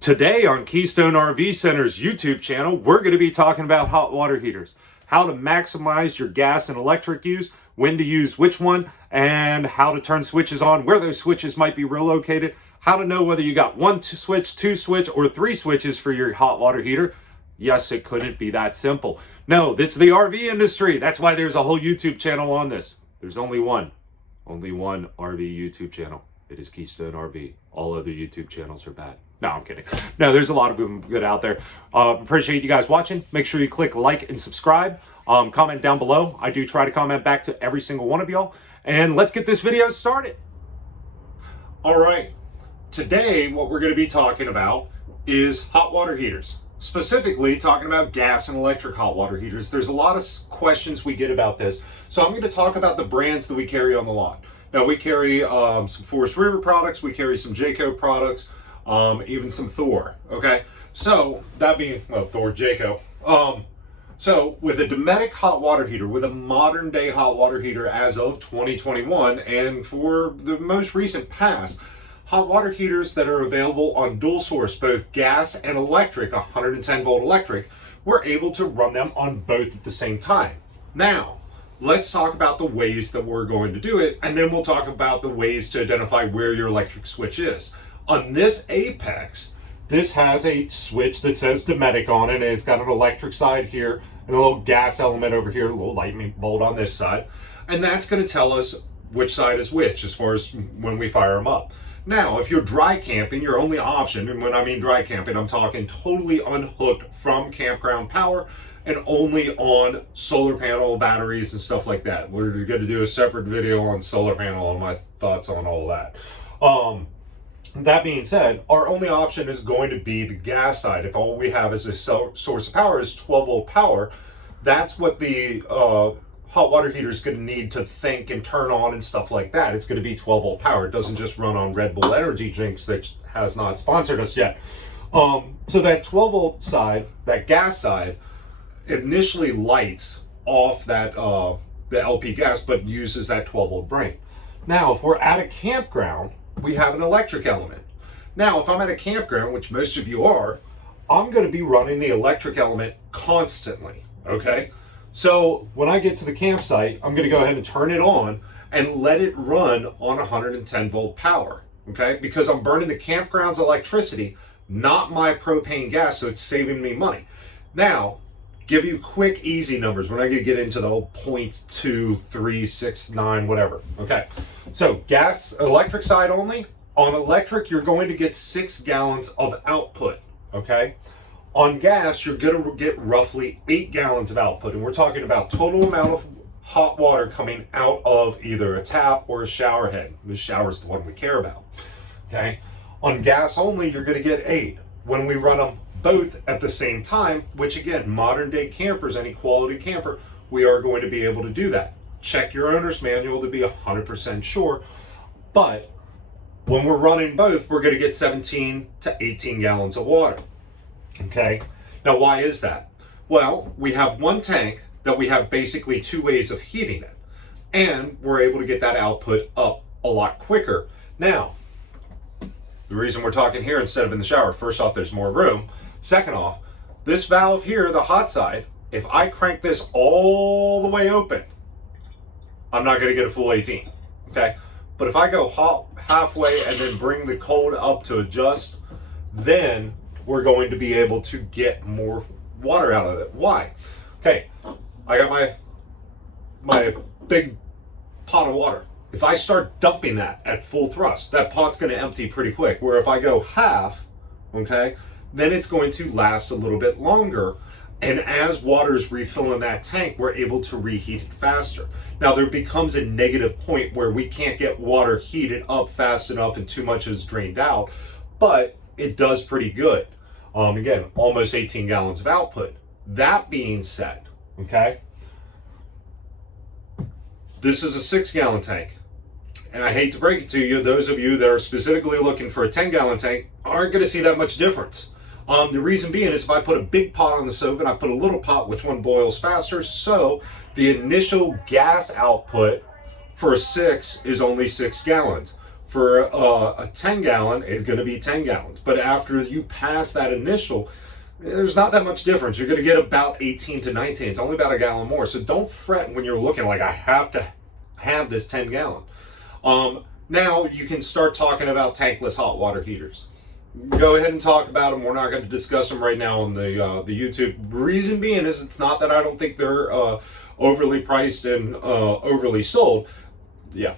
Today on Keystone RV Center's YouTube channel, we're going to be talking about hot water heaters, how to maximize your gas and electric use, when to use which one, and how to turn switches on, where those switches might be relocated, how to know whether you got one switch, two switch, or three switches for your hot water heater. Yes, it couldn't be that simple. No, this is the RV industry. That's why there's a whole YouTube channel on this. There's only one RV YouTube channel. It is Keystone RV. All other YouTube channels are bad. No, I'm kidding. No, there's a lot of them good out there. Appreciate you guys watching. Make sure you click like and subscribe. Comment down below. I do try to comment back to every single one of y'all. And let's get this video started. All right. Today, what we're going to be talking about is hot water heaters. Specifically, talking about gas and electric hot water heaters. There's a lot of questions we get about this. So I'm going to talk about the brands that we carry on the lot. Now, we carry some Forest River products. We carry some Jayco products. Even some Thor, okay? So, that being, well, Thor, Jayco. So, with a Dometic hot water heater, with a modern day hot water heater as of 2021, and for the most recent past, hot water heaters that are available on dual source, both gas and electric, 110 volt electric, we're able to run them on both at the same time. Now, let's talk about the ways that we're going to do it, and then we'll talk about the ways to identify where your electric switch is. On this Apex, this has a switch that says Dometic on it, and it's got an electric side here and a little gas element over here, a little lightning bolt on this side. And that's going to tell us which side is which as far as when we fire them up. Now, if you're dry camping, your only option, and when I mean dry camping, I'm talking totally unhooked from campground power and only on solar panel batteries and stuff like that. We're going to do a separate video on solar panel and my thoughts on all that. That being said, our only option is going to be the gas side. If all we have as a source of power is 12 volt power, that's what the hot water heater is going to need to think and turn on and stuff like that. It's going to be 12 volt power. It doesn't just run on Red Bull energy drinks that has not sponsored us yet. So that 12 volt side, that gas side, initially lights off that the LP gas, but uses that 12 volt brain. Now, if we're at a campground, we have an electric element. Now, if I'm at a campground, which most of you are, I'm going to be running the electric element constantly, okay? So when I get to the campsite, I'm going to go ahead and turn it on and let it run on 110 volt power, okay? Because I'm burning the campground's electricity, not my propane gas, so it's saving me money. Now, give you quick, easy numbers. We're not going to get into the whole 0.2369, whatever. Okay. So gas, electric side only. On electric, you're going to get 6 gallons of output. Okay. On gas, you're going to get roughly 8 gallons of output. And we're talking about total amount of hot water coming out of either a tap or a shower head. The shower is the one we care about. Okay. On gas only, you're going to get 8. When we run them both at the same time, which again, modern day campers, any quality camper, we are going to be able to do that. Check your owner's manual to be 100% sure. But when we're running both, we're going to get 17 to 18 gallons of water. Okay. Now, why is that? Well, we have one tank that we have basically 2 ways of heating it, and we're able to get that output up a lot quicker. Now, the reason we're talking here instead of in the shower, first off, there's more room. Second off, this valve here, the hot side, if I crank this all the way open, I'm not going to get a full 18, okay? But if I go hot halfway and then bring the cold up to adjust, then we're going to be able to get more water out of it. Why? Okay, I got my big pot of water. If I start dumping that at full thrust, that pot's going to empty pretty quick. Where if I go half, okay, then it's going to last a little bit longer. And as water is refilling that tank, we're able to reheat it faster. Now, there becomes a negative point where we can't get water heated up fast enough and too much is drained out, but it does pretty good. Again, almost 18 gallons of output. That being said, okay, this is a 6-gallon tank. And I hate to break it to you, those of you that are specifically looking for a 10-gallon tank aren't going to see that much difference. The reason being is if I put a big pot on the stove and I put a little pot, which one boils faster? So the initial gas output for a 6 is only 6 gallons. for a 10 gallon is going to be 10 gallons. But after you pass that initial, there's not that much difference. You're going to get about 18 to 19. It's only about a gallon more. So don't fret when you're looking like, I have to have this 10 gallon. Now you can start talking about tankless hot water heaters. Go ahead and talk about them. We're not going to discuss them right now on the YouTube. Reason being is it's not that I don't think they're overly priced and overly sold. Yeah,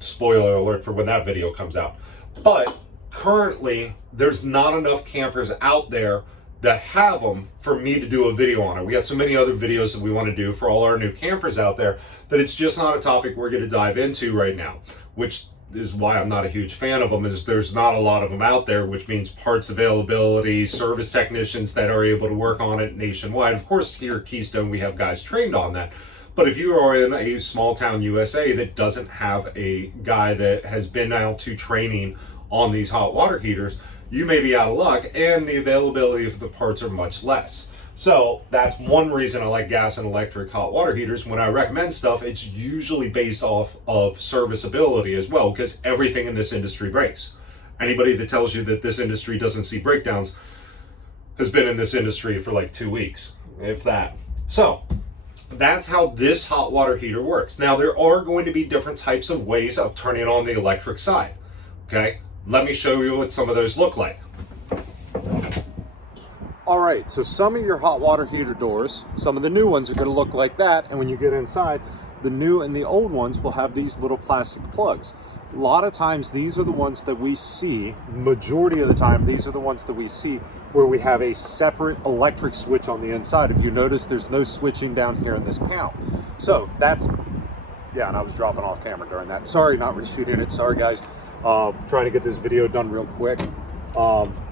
spoiler alert for when that video comes out. But currently, there's not enough campers out there that have them for me to do a video on it. We got so many other videos that we want to do for all our new campers out there that it's just not a topic we're going to dive into right now, which is why I'm not a huge fan of them. Is there's not a lot of them out there, which means parts availability, service technicians that are able to work on it nationwide. Of course, here at Keystone, we have guys trained on that. But if you are in a small town USA that doesn't have a guy that has been out to training on these hot water heaters, you may be out of luck, and the availability of the parts are much less. So that's one reason I like gas and electric hot water heaters. When I recommend stuff, it's usually based off of serviceability as well, because everything in this industry breaks. Anybody that tells you that this industry doesn't see breakdowns has been in this industry for like 2 weeks, if that. So that's how this hot water heater works. Now, there are going to be different types of ways of turning on the electric side. Okay, let me show you what some of those look like. All right, so some of your hot water heater doors, some of the new ones are going to look like that, and when you get inside, the new and the old ones will have these little plastic plugs. A lot of times these are the ones that we see, majority of the time these are the ones that we see where we have a separate electric switch on the inside. If you notice, there's no switching down here in this panel. So that's, yeah, and I was dropping off camera during that. Sorry, not reshooting it, sorry guys. Trying to get this video done real quick,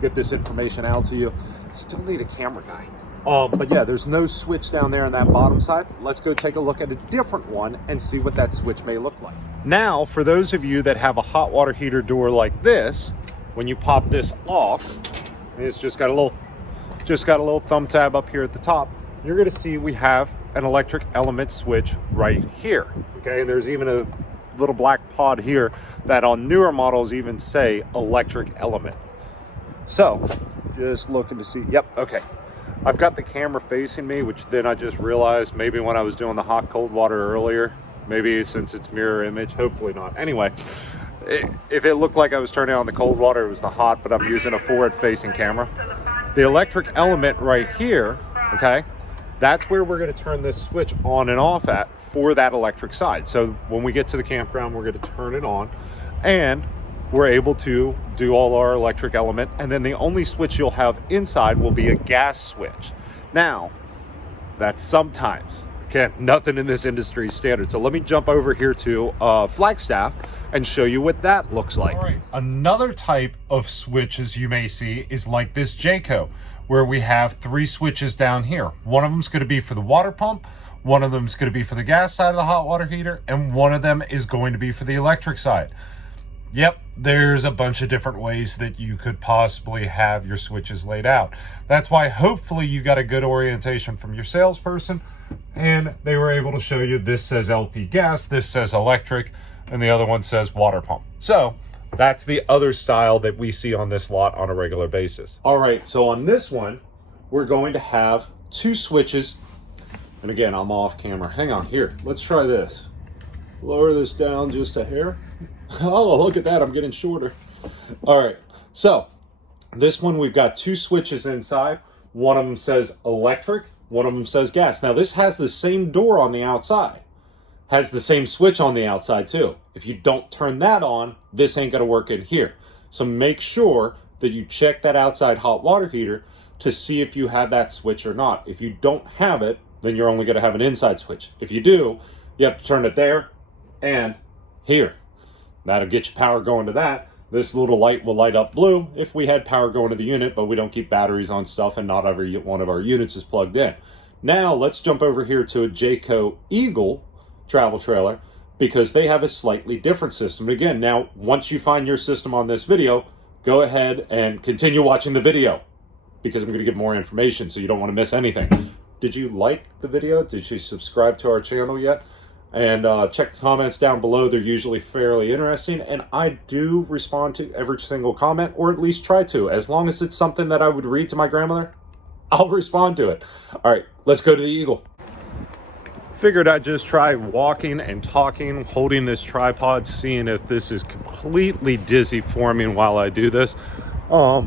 get this information out to you. Still need a camera guy. But yeah, there's no switch down there on that bottom side. Let's go take a look at a different one and see what that switch may look like. Now, for those of you that have a hot water heater door like this, when you pop this off, it's just got a little thumb tab up here at the top. You're gonna see we have an electric element switch right here. Okay, and there's even a little black pod here that on newer models even say electric element. So, just looking to see, yep, okay. I've got the camera facing me, which then I just realized maybe when I was doing the hot cold water earlier, maybe since it's mirror image, hopefully not. Anyway, if it looked like I was turning on the cold water, it was the hot, but I'm using a forward facing camera. The electric element right here, okay, that's where we're gonna turn this switch on and off at for that electric side. So when we get to the campground, we're gonna turn it on and we're able to do all our electric element, and then the only switch you'll have inside will be a gas switch. Now, that's sometimes. Again, nothing in this industry is standard. So let me jump over here to Flagstaff and show you what that looks like. All right. Another type of switches you may see is like this Jayco, where we have 3 switches down here. One of them is going to be for the water pump, one of them is going to be for the gas side of the hot water heater, and one of them is going to be for the electric side. Yep, there's a bunch of different ways that you could possibly have your switches laid out. That's why hopefully you got a good orientation from your salesperson and they were able to show you this says LP gas, this says electric, and the other one says water pump. So that's the other style that we see on this lot on a regular basis. All right, so on this one, we're going to have 2 switches. And again, I'm off camera. Hang on, here, let's try this. Lower this down just a hair. Oh, look at that, I'm getting shorter. All right, so this one we've got 2 switches inside. One of them says electric, one of them says gas. Now this has the same door on the outside, has the same switch on the outside too. If you don't turn that on, this ain't gonna work in here. So make sure that you check that outside hot water heater to see if you have that switch or not. If you don't have it, then you're only gonna have an inside switch. If you do, you have to turn it there and here. That'll get your power going to that. This little light will light up blue if we had power going to the unit, but we don't keep batteries on stuff and not every one of our units is plugged in. Now let's jump over here to a Jayco Eagle travel trailer because they have a slightly different system. Again, now once you find your system on this video, go ahead and continue watching the video because I'm going to give more information so you don't want to miss anything. Did you like the video? Did you subscribe to our channel yet? And check the comments down below. They're usually fairly interesting, and I do respond to every single comment, or at least try to. As long as it's something that I would read to my grandmother, I'll respond to it. All right, let's go to the Eagle. Figured I'd just try walking and talking, holding this tripod, seeing if this is completely dizzy for me while I do this. But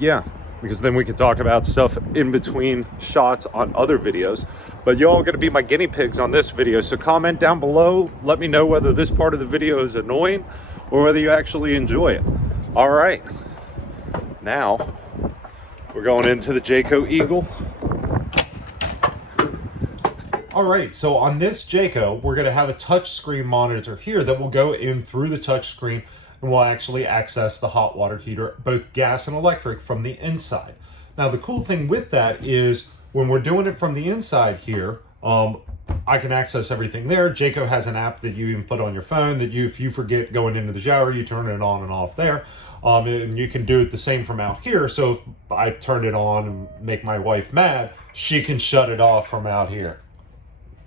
yeah, because then we can talk about stuff in between shots on other videos. But you all going to be my guinea pigs on this video, so comment down below. Let me know whether this part of the video is annoying or whether you actually enjoy it. All right, now we're going into the Jayco Eagle. All right, so on this Jayco, we're going to have a touchscreen monitor here that will go in through the touchscreen and will actually access the hot water heater, both gas and electric, from the inside. Now, the cool thing with that is when we're doing it from the inside here, I can access everything there. Jayco has an app that you can put on your phone that if you forget going into the shower, you turn it on and off there. And you can do it the same from out here. So if I turn it on and make my wife mad, she can shut it off from out here.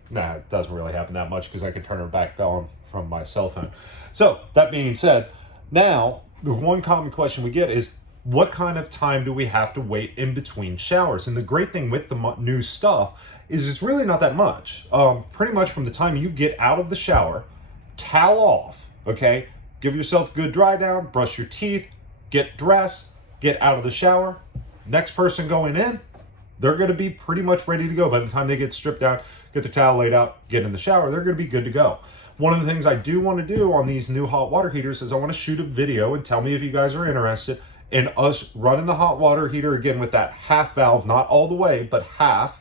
Nah, it doesn't really happen that much because I can turn it back on from my cell phone. So that being said, now the one common question we get is, what kind of time do we have to wait in between showers? And the great thing with the new stuff is it's really not that much. Pretty much from the time you get out of the shower, towel off, okay? Give yourself a good dry down, brush your teeth, get dressed, get out of the shower. Next person going in, they're going to be pretty much ready to go. By the time they get stripped out, get the towel laid out, get in the shower, they're going to be good to go. One of the things I do want to do on these new hot water heaters is I want to shoot a video and tell me if you guys are interested in us running the hot water heater again with that half valve, not all the way, but half,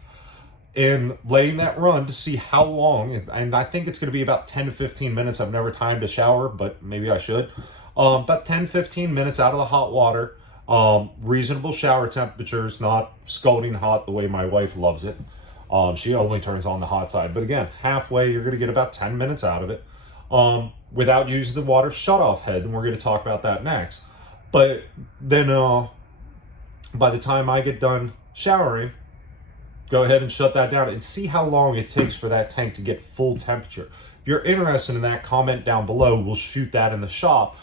and letting that run to see how long. And I think it's going to be about 10 to 15 minutes. I've never timed a shower, but maybe I should. About 10, 15 minutes out of the hot water. Reasonable shower temperatures, not scalding hot the way my wife loves it. She only turns on the hot side. But again, halfway, you're going to get about 10 minutes out of it without using the water shutoff head. And we're going to talk about that next. But then by the time I get done showering, go ahead and shut that down and see how long it takes for that tank to get full temperature. If you're interested in that, comment down below. We'll shoot that in the shop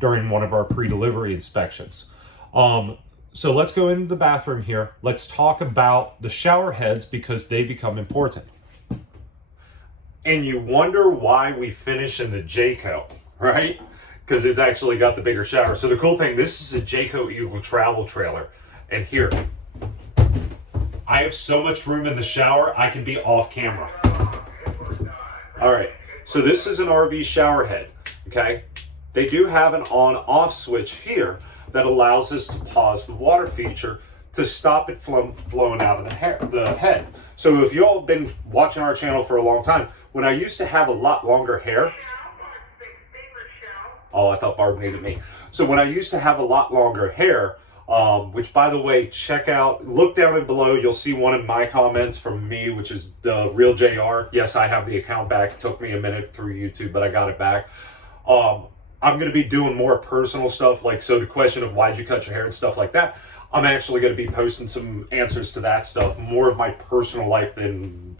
during one of our pre-delivery inspections. So let's go into the bathroom here. Let's talk about the shower heads because they become important. And you wonder why we finish in the Jayco, right? Because it's actually got the bigger shower. So the cool thing, this is a Jayco Eagle travel trailer. And here, I have so much room in the shower, I can be off camera. All right, so this is an RV shower head, okay? They do have an on-off switch here that allows us to pause the water feature to stop it from flowing out of the head. So if you all have been watching our channel for a long time, when I used to have a lot longer hair, oh, I thought Barb needed me. So when I used to have a lot longer hair, which by the way, check out, look down and below, you'll see one of my comments from me, which is the real JR. Yes, I have the account back. It took me a minute through YouTube, but I got it back. I'm going to be doing more personal stuff, like, so the question of why'd you cut your hair and stuff like that, I'm actually going to be posting some answers to that stuff, more of my personal life than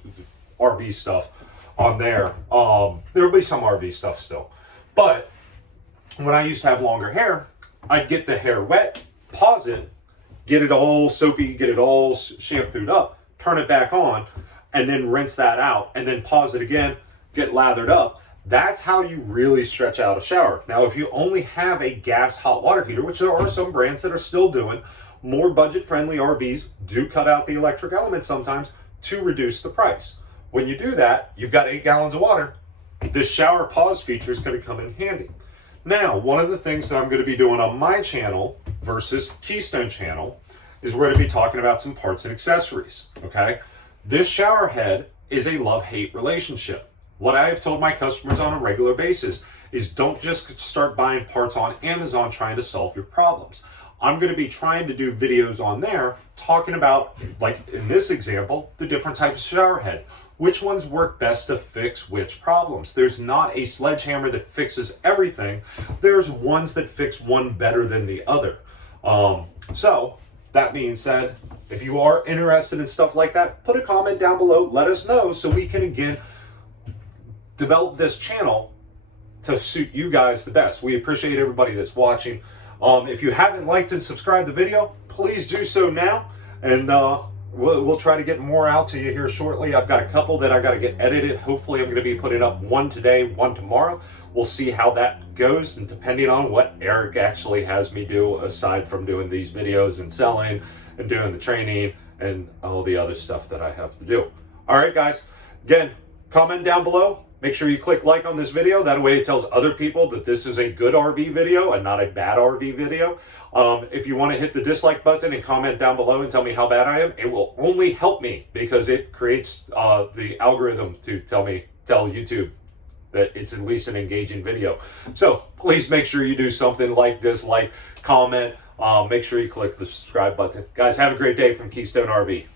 RV stuff on there. There'll be some RV stuff still. But when I used to have longer hair, I'd get the hair wet, pause it, get it all soapy, get it all shampooed up, turn it back on, and then rinse that out, and then pause it again, get lathered up. That's how you really stretch out a shower. Now, if you only have a gas hot water heater, which there are some brands that are still doing, more budget-friendly RVs do cut out the electric element sometimes to reduce the price. When you do that, you've got 8 gallons of water. This shower pause feature is going to come in handy. Now, one of the things that I'm going to be doing on my channel versus Keystone channel is we're going to be talking about some parts and accessories, okay? This shower head is a love-hate relationship. What I have told my customers on a regular basis is don't just start buying parts on Amazon trying to solve your problems. I'm going to be trying to do videos on there talking about, like in this example, the different types of shower head. Which ones work best to fix which problems? There's not a sledgehammer that fixes everything. There's ones that fix one better than the other. So that being said, if you are interested in stuff like that, put a comment down below. Let us know so we can, again, develop this channel to suit you guys the best. We appreciate everybody that's watching. If you haven't liked and subscribed the video, please do so now. And we'll try to get more out to you here shortly. I've got a couple that I got to get edited. Hopefully I'm going to be putting up one today, one tomorrow. We'll see how that goes, and depending on what Eric actually has me do, aside from doing these videos and selling and doing the training and all the other stuff that I have to do. All right, guys. Again, comment down below. Make sure you click like on this video. That way it tells other people that this is a good RV video and not a bad RV video. If you want to hit the dislike button and comment down below and tell me how bad I am, it will only help me, because it creates the algorithm to tell YouTube that it's at least an engaging video. So please make sure you do something like dislike, comment, make sure you click the subscribe button. Guys, have a great day from Keystone RV.